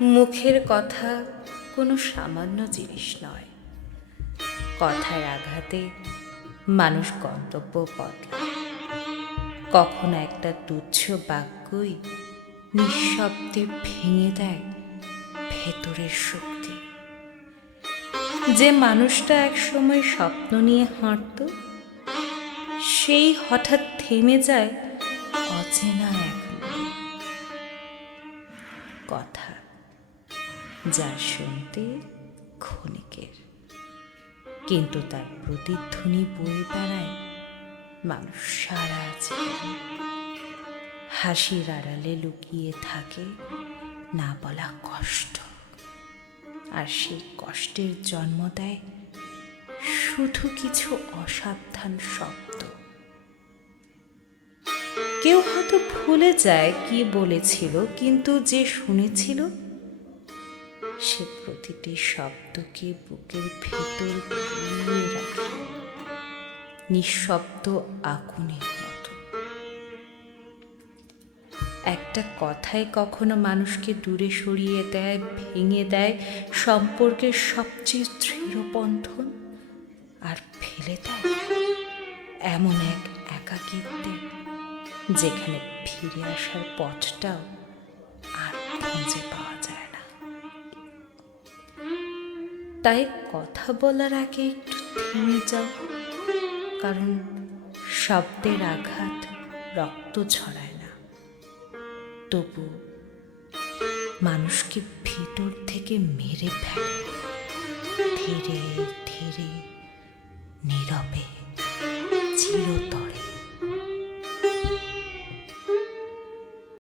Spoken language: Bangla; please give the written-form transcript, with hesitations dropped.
মুখের কথা কোনো সামান্য জিনিস নয়। কথার আঘাতে মানুষ গন্তব্য বদলায়। কখনো একটা তুচ্ছ বাক্যই নিঃশব্দে ভেঙে দেয় ভেতরের শক্তি। যে মানুষটা একসময় স্বপ্ন নিয়ে হাঁটত, সেই হঠাৎ থেমে যায় অচেনা এক মোড়ে। কথা যা শুনতে ক্ষণিকের, কিন্তু তার প্রতিধ্বনি বয়ে বেড়ায় মানুষ সারা জীবন। হাসির আড়ালে লুকিয়ে থাকে না বলা কষ্ট, আর সেই কষ্টের জন্ম দেয় শুধু কিছু অসাবধান শব্দ। কেউ হয়তো ভুলে যায় কি বলেছিল, কিন্তু যে শুনেছিল সে প্রতিটি শব্দকে বুকের ভেতর গুলিয়ে রাখে নিঃশব্দ আগুনের মতো। একটা কথাই কখনো মানুষকে দূরে সরিয়ে দেয়, ভেঙে দেয় সম্পর্কের সবচেয়ে দৃঢ় বন্ধন, আর ফেলে দেয় এমন এক একাকিত্বে যেখানে ফিরে আসার পথটাও আর খুঁজে পাওয়া যায় না। তাই কথা বলার আগে একটু থেমে যাও, কারণ শব্দের আঘাত রক্ত ছড়ায় না, তবু মানুষকে ভিতর থেকে মেরে ফেলে ধীরে ধীরে, নীরবে, চিরতরে।